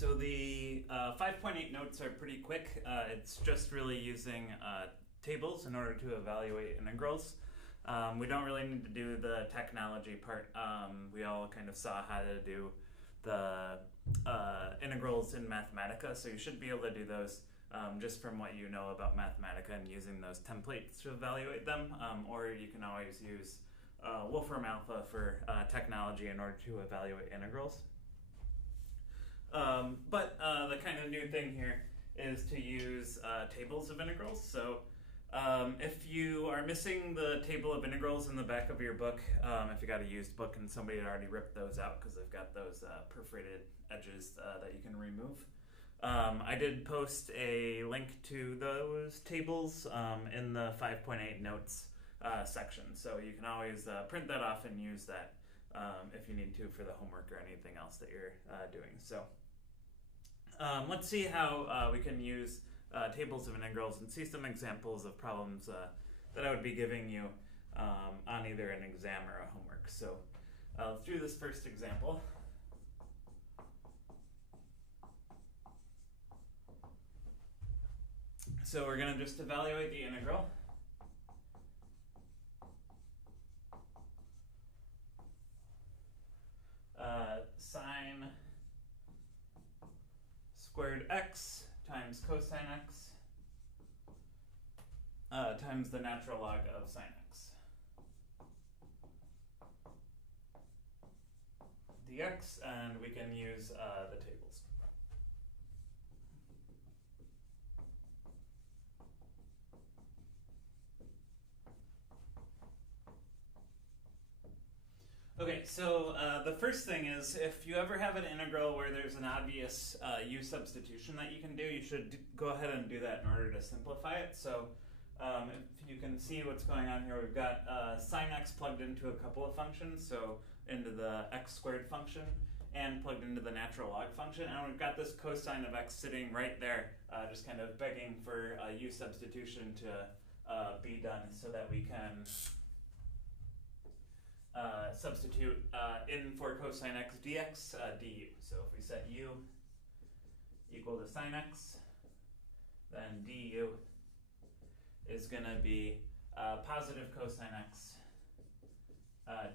So the 5.8 notes are pretty quick. It's just really using tables in order to evaluate integrals. We don't really need to do the technology part. We all kind of saw how to do the integrals in Mathematica, so you should be able to do those just from what you know about Mathematica and using those templates to evaluate them, or you can always use Wolfram Alpha for technology in order to evaluate integrals. But the kind of new thing here is to use tables of integrals. So if you are missing the table of integrals in the back of your book, if you got a used book and somebody had already ripped those out because they've got those perforated edges that you can remove, I did post a link to those tables in the 5.8 notes section. So you can always print that off and use that if you need to for the homework or anything else that you're doing. So let's see how we can use tables of integrals and see some examples of problems that I would be giving you on either an exam or a homework. So let's do this first example. So we're going to just evaluate the integral. Sine squared x times cosine x times the natural log of sine x dx, and we can use the tables. Okay, so the first thing is, if you ever have an integral where there's an obvious u substitution that you can do, you should go ahead and do that in order to simplify it. So if you can see what's going on here, we've got sine x plugged into a couple of functions, so into the x squared function and plugged into the natural log function, and we've got this cosine of x sitting right there, just kind of begging for u substitution to be done so that we can substitute in for cosine x dx du. So if we set u equal to sine x, then du is going to be positive cosine x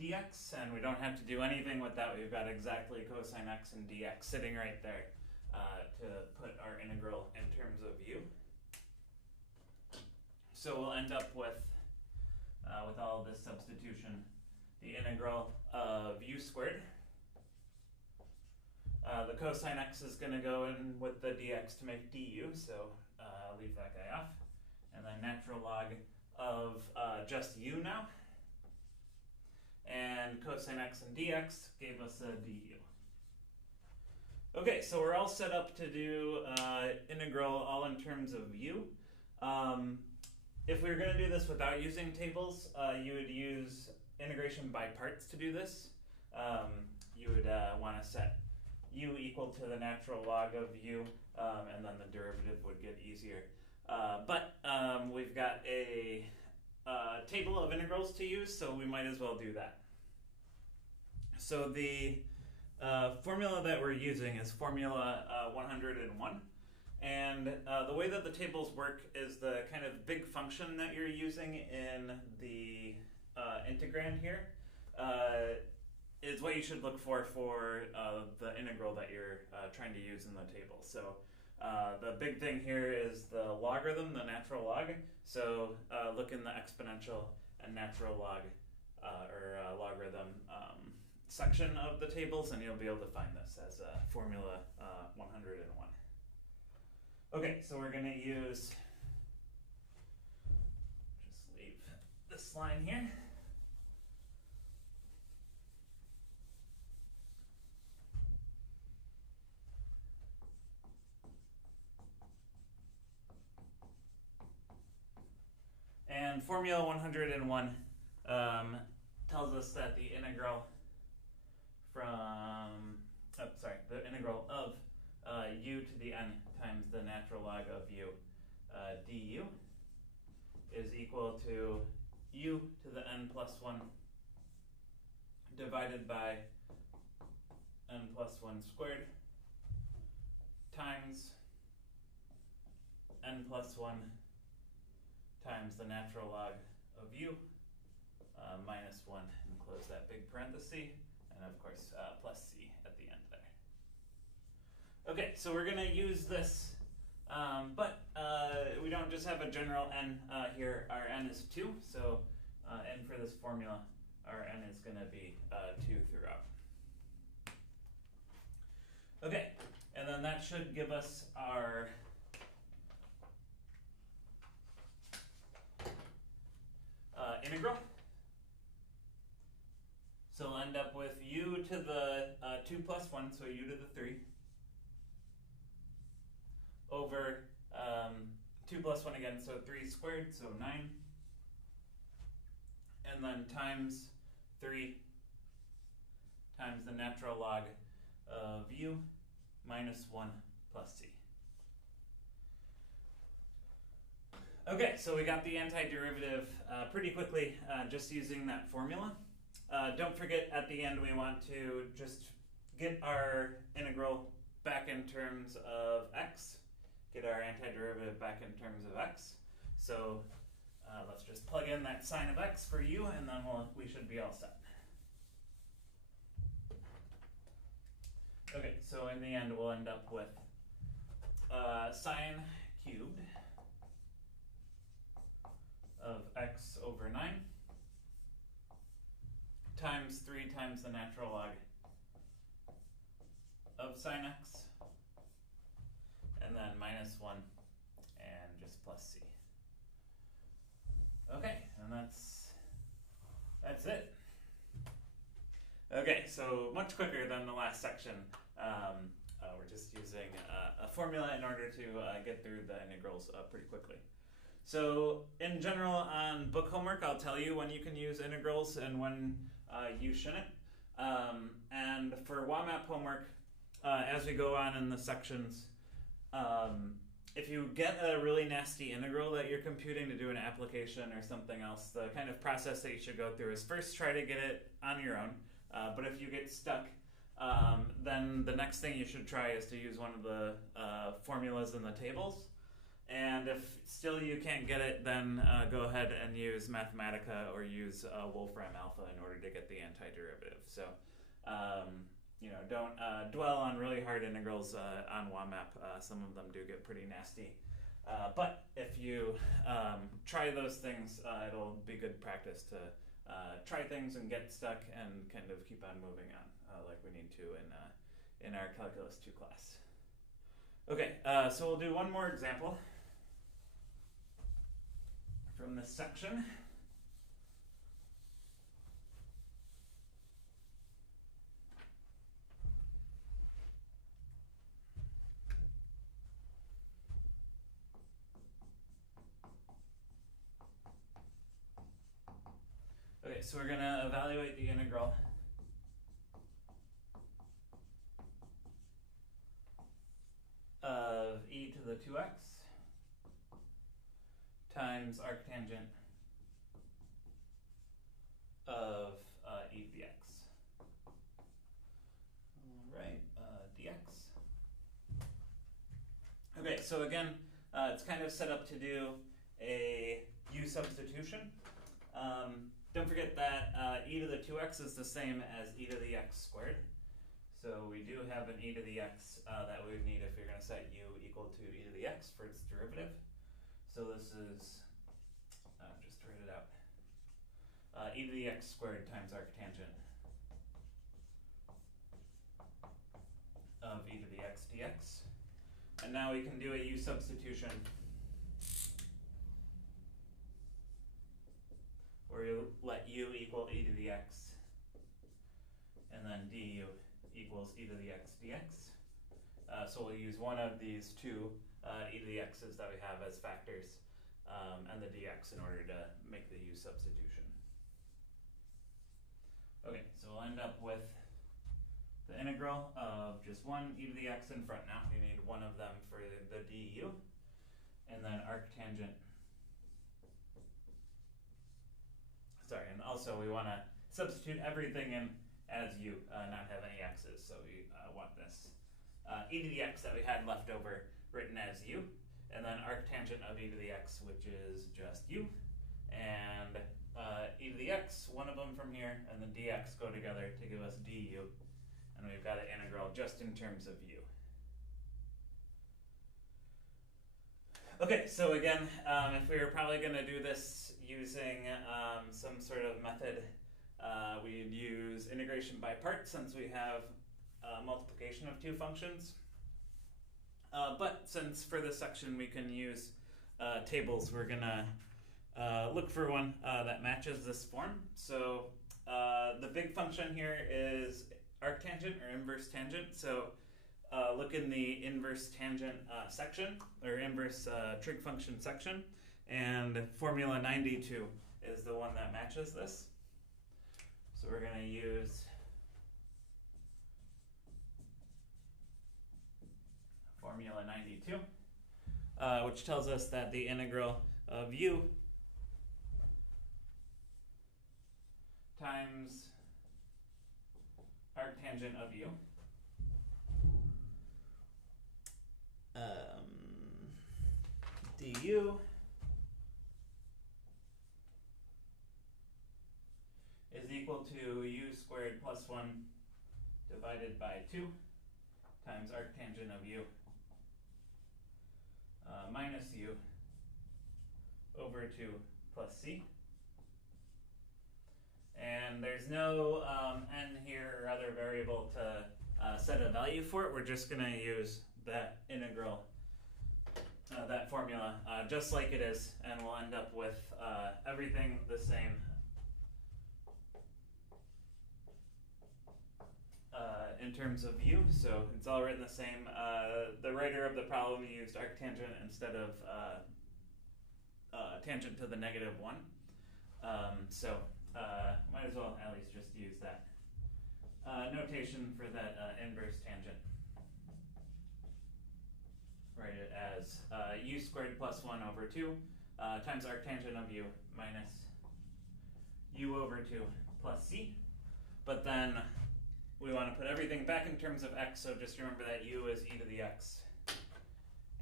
dx, and we don't have to do anything with that. We've got exactly cosine x and dx sitting right there to put our integral in terms of u. So we'll end up with all of this substitution, the integral of u squared. The cosine x is going to go in with the dx to make du, so I'll leave that guy off. And then natural log of just u now. And cosine x and dx gave us a du. Okay, so we're all set up to do integral all in terms of u. If we were going to do this without using tables, you would use integration by parts to do this. You would want to set u equal to the natural log of u, and then the derivative would get easier. But we've got a table of integrals to use, so we might as well do that. So the formula that we're using is formula 101. And the way that the tables work is the kind of big function that you're using in the integrand here is what you should look for the integral that you're trying to use in the table. So the big thing here is the logarithm, the natural log. So look in the exponential and natural log or logarithm section of the tables, and you'll be able to find this as formula 101. Okay, so we're going to use, just leave this line here. And formula 101 tells us that the integral from, the integral of u to the n times the natural log of u du is equal to u to the n plus 1 divided by n plus 1 squared times n plus 1 times the natural log of u minus 1, and close that big parenthesis, and of course plus c at the end there. Okay, so we're going to use this, but we don't just have a general n here. Our n is 2, so n for this formula, our n is going to be 2 throughout. Okay, and then that should give us our integral. So we'll end up with u to the 2 plus 1, so u to the 3, over 2 plus 1 again, so 3 squared, so 9, and then times 3 times the natural log of u minus 1 plus c. Okay, so we got the antiderivative pretty quickly just using that formula. Don't forget, at the end we want to just get our integral back in terms of x, get our antiderivative back in terms of x. So let's just plug in that sine of x for u, and then we should be all set. Okay, so in the end we'll end up with sine cubed of x over 9 times 3 times the natural log of sine x, and then minus 1 and just plus c. Okay, and that's it. Okay, so much quicker than the last section. We're just using a formula in order to get through the integrals pretty quickly. So in general, on book homework, I'll tell you when you can use integrals and when you shouldn't. And for WAMAP homework, as we go on in the sections, if you get a really nasty integral that you're computing to do an application or something else, the kind of process that you should go through is first try to get it on your own. But if you get stuck, then the next thing you should try is to use one of the formulas in the tables. And if still you can't get it, then go ahead and use Mathematica or use Wolfram Alpha in order to get the antiderivative. So, don't dwell on really hard integrals on WAMAP. Some of them do get pretty nasty. But if you try those things, it'll be good practice to try things and get stuck and kind of keep on moving on, like we need to in our Calculus 2 class. Okay, so we'll do one more example from this section. Okay, so we're going to evaluate the integral of e to the 2x times arctangent of e to the x. All right, dx. Okay, so again, it's kind of set up to do a u substitution. Don't forget that e to the 2x is the same as e to the x squared. So we do have an e to the x that we would need if you're going to set u equal to e to the x for its derivative. So this is, just to write it out, e to the x squared times arctangent of e to the x dx. And now we can do a u substitution where you let u equal e to the x, and then du equals e to the x dx. So we'll use one of these two e to the x's that we have as factors and the dx in order to make the u substitution. Okay, so we'll end up with the integral of just one e to the x in front now. We need one of them for the du, and then arctangent. Sorry, and also we want to substitute everything in as u, not have any x's, so we want this e to the x that we had left over written as u, and then arctangent of e to the x, which is just u, and e to the x, one of them from here, and then dx go together to give us du, and we've got an integral just in terms of u. Okay, so again, if we were probably going to do this using some sort of method, we'd use integration by parts since we have multiplication of two functions. But since for this section we can use tables, we're going to look for one that matches this form. So the big function here is arctangent or inverse tangent. So look in the inverse tangent section, or inverse trig function section, and formula 92 is the one that matches this. So we're going to use formula 92, which tells us that the integral of u times arctangent of u du is equal to u squared plus 1 divided by 2 times arctangent of u minus u over 2 plus c. And there's no n here or other variable to set a value for it. We're just going to use that integral, that formula, just like it is, and we'll end up with everything the same in terms of u. So it's all written the same. The writer of the problem used arctangent instead of tangent to the negative 1. So might as well at least just use that notation for that inverse tangent. Write it as u squared plus 1 over 2 times arctangent of u minus u over 2 plus c. But then we want to put everything back in terms of x, so just remember that u is e to the x.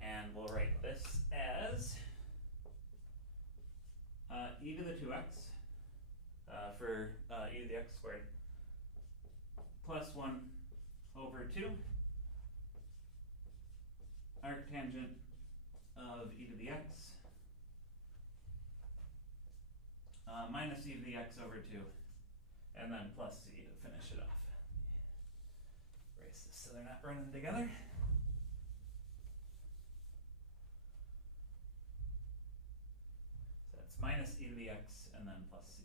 And we'll write this as e to the 2x for e to the x squared plus 1 over 2 arctangent of e to the x minus e to the x over 2, and then plus c to finish it off. Erase this so they're not running together. So that's minus e to the x and then plus c.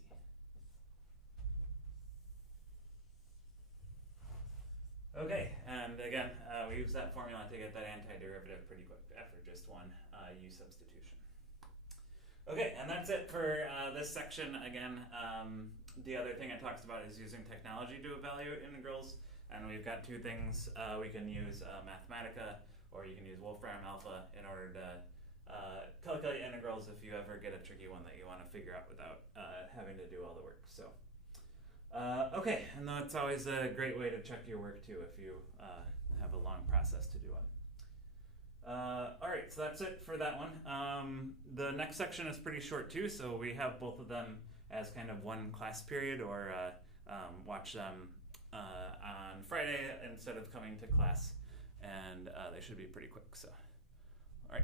Okay, and again, we use that formula to get that antiderivative pretty quick after just one u substitution. Okay, and that's it for this section. Again, the other thing it talks about is using technology to evaluate integrals, and we've got two things. We can use Mathematica, or you can use Wolfram Alpha in order to calculate integrals if you ever get a tricky one that you want to figure out without having to do all the work. So. Okay, and that's always a great way to check your work too if you have a long process to do it. Alright, so that's it for that one. The next section is pretty short too, so we have both of them as kind of one class period, or watch them on Friday instead of coming to class, and they should be pretty quick. So, alright.